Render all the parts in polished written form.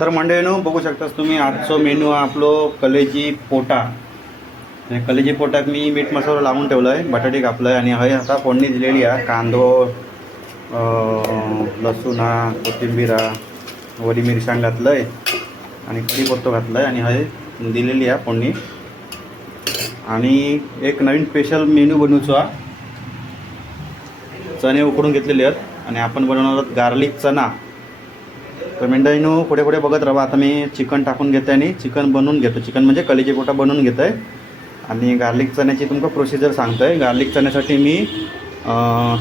तर मंडळीनो बघू शकतास तुम्ही आजचो मेनू हा आपलो कलेजी पोटा. कलेजी पोटाक मी मीठ मसाला लावून ठेवला आहे, बटाटे कापलं आहे आणि हय आता फोडणी दिलेली आहे. कांदो, लसूण हा, कोथिंबीर हा, वरी मिरसांग घातलं आहे आणि कढीपत्तो घातला आहे आणि हय दिलेली आहे फोडणी. आणि एक नवीन स्पेशल मेनू बनवूचो हा. चणे उकडून घेतलेले आहेत आणि आपण बनवणार आहोत गार्लिक चना. तर मंडळीनो पुढे पुढे बघत राहा. आता मी चिकन टाकून घेतो आणि चिकन बनवून घेतो. चिकन म्हणजे कलेजी पोटा बनवून घेतो आहे आणि गार्लिक चण्याची तुमका प्रोसिजर सांगतो आहे. गार्लिक चण्यासाठी मी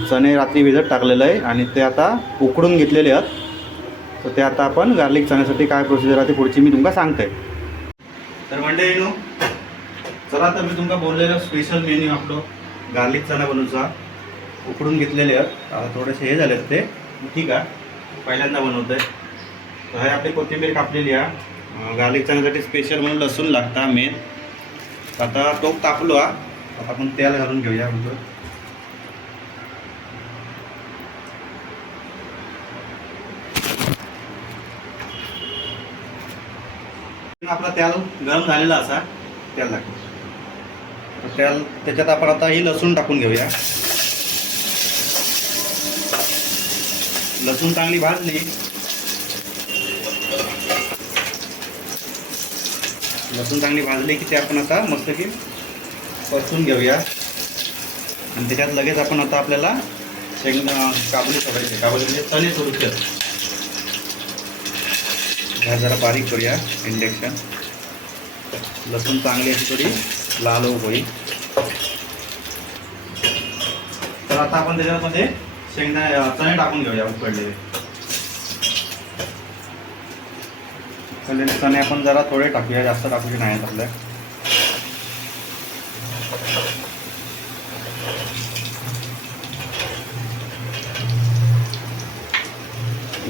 चणे रात्री भिजत टाकलेलं आहे आणि ते आता उकडून घेतलेले आहेत. तर ते आता आपण गार्लिक चण्यासाठी काय प्रोसिजर आहे ती पुढची मी तुमका सांगतो आहे. तर मंडळीनो चला, तर मी तुमका बोललेलं स्पेशल मेन्यू आपलं गार्लिक चणा बनवूचा. उकडून घेतलेले आहेत, आता थोडेसे हे झालेत ते, ठीक आहे, पहिल्यांदा बनवतो आहे. तर हे आपली कोथिंबीर कापलेली आहे. गार्लिक चण्यासाठी स्पेशल म्हणून लसूण लागता मेन. आता तो तापलो हा, आता आपण तेल घालून घेऊया. आपला तेल गरम झालेला असा तेल लागतो. तेल त्याच्यात आपण आता ही लसूण टाकून घेऊया. लसूण चांगली भाजली, लसूण चांगली भाजली की ते आपण आता मस्त की परतून घेऊया. आणि त्याच्यात लगेच आपण आता आपल्याला काबुली सोडायचे. काबुली म्हणजे चणे सोडूचे. ह्या जरा बारीक करूया इंडक्शन. लसूण चांगली अशी थोडी लाल होई. तर आता आपण त्याच्यामध्ये चणे टाकून घेऊया उकडलेले. चणे आपण जरा थोडे टाकूया, जास्त टाकूचे नाही आपल्या.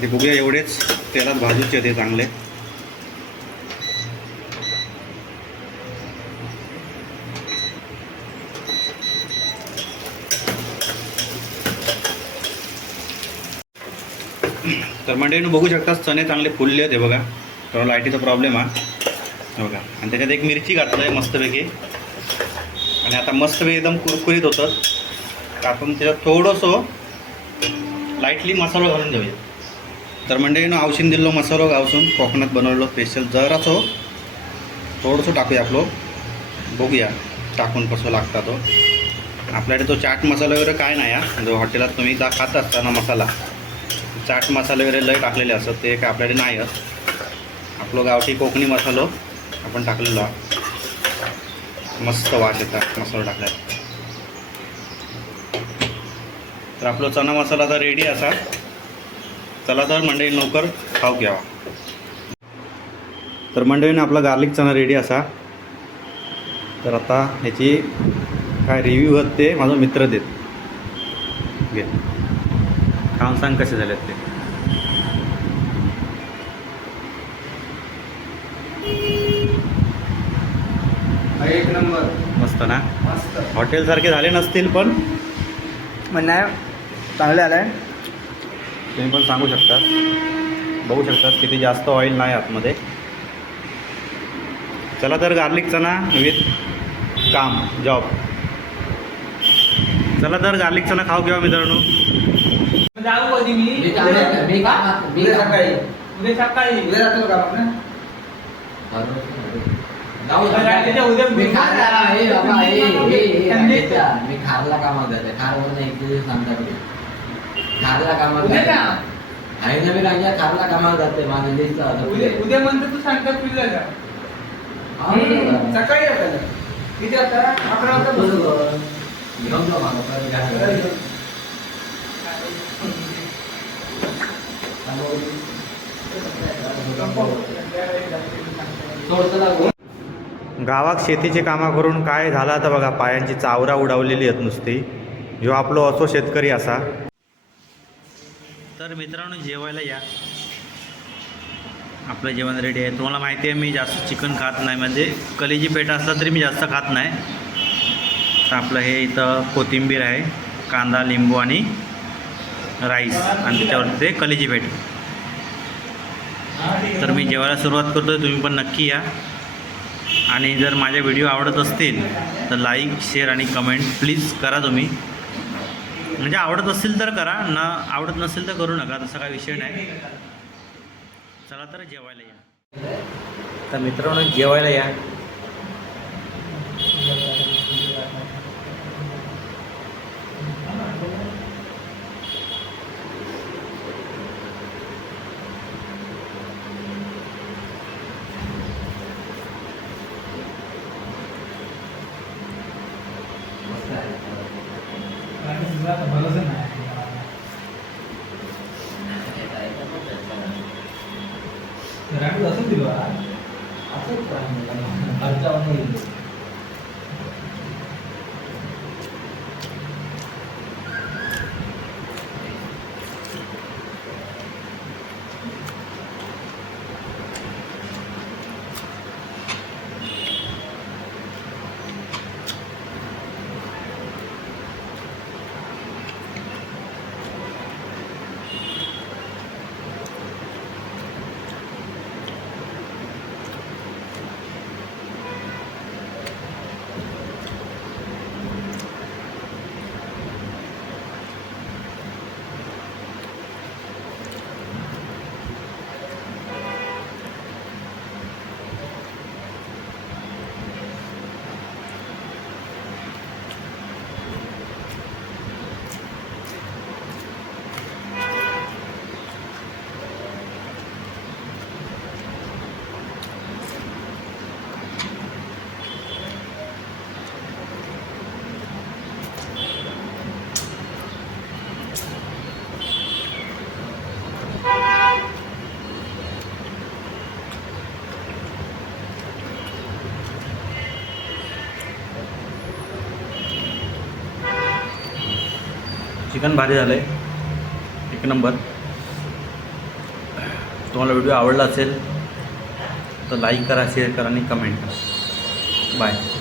ते बघूया, एवढेच तेलात भाजूचे ते चांगले. तर मंडळीनं बघू शकता चणे चांगले फुलले आहेत. हे बघा, थोडा लाईटीचा प्रॉब्लेम आहे बघा. आणि त्याच्यात एक मिरची घातलं आहे मस्तपैकी. आणि आता मस्तपैकी एकदम कुरकुरीत होतं. तर आपण त्याच्यात थोडंसं लाईटली मसाला घालून देऊया. तर मंडळीनं औषध दिलो मसाला गावसून कोकणात बनवलेलो स्पेशल. जरासं थोडंसं टाकूया आपलं, बघूया टाकून कसं लागता तो. आपल्याकडे तो चाट मसाला वगैरे काय नाही हा. जो हॉटेलात तुम्ही खात असताना मसाला, चाट मसाले वगैरे लय टाकलेले असतात, ते काय आपल्याकडे नाही आहेत. आपलं गावठी कोकणी मसालो आपण टाकलेलो हा. मस्त वास येतात मसाला टाकल्यावर. तर आपलं चना मसाला आता रेडी असा. चला तर मंडळी लवकर खाऊ घ्यावा. तर मंडळीने आपला गार्लिक चना रेडी असा. तर आता ह्याची काय रिव्ह्यू आहेत ते माझा मित्र देत. घे खाऊन सांग कसे झालेत ते. एक नंबर, मस्त ना. मस्त. हॉटेलसारखे झाले नसतील पण म्हणणं चांगले आलं आहे. तुम्ही पण सांगू शकता. बघू शकता किती जास्त ऑइल नाही आतमध्ये. चला तर गार्लिक चना विथ काम जॉब. चला तर गार्लिक चना खाऊ घ्या मित्रांनो. जाऊ कधी मी सकाळी उद्या सकाळी उद्या जातो का आपण मी खारला कामात जाते. खारवर एक दिवस सांगता खारला कामात आहे ना. मी राजा खारला कामात जाते. माझं लिस्ट उद्या म्हणतो तू सांगतात तुझ्या का सकाळी जाता किती आता 11 वाजता बरोबर घेऊन जाऊ मला. गावात शेतीची कामं करून काय झालं आता बघा, पायांची चावरा उडावलेली आहेत नुसती. ह्यो आपलो असो शेतकरी असा. तर मित्रांनो जेवायला या. आपलं जेवण रेडी आहे. तुम्हाला माहिती आहे मी जास्त चिकन खात नाही, म्हणजे कलेजी पेटा असला तरी मी जास्त खात नाही. तर आपलं हे इथं कोथिंबीर आहे, कांदा, लिंबू आणि राईस आणि त्याच्यावर ते कलेजी पेट. तर मी जेवायला सुरुवात करतो, तुम्ही पण नक्की या. आणि जर माझे व्हिडिओ आवडत असतील तर लाईक, शेअर आणि कमेंट प्लीज करा तुम्ही. म्हणजे आवडत असतील तर करा, ना आवडत नसेल तर करू नका, तसा काही विषय नाही. चला तर जेवायला या. तर मित्रांनो जेवायला या. भरोसा नाही राखू असं दिलं असंच खर्चावर गेलो. चिकन भारी झालं आहे, एक नंबर. तुम्हाला व्हिडिओ आवडला असेल तर लाईक करा, शेअर करा आणि कमेंट करा. बाय.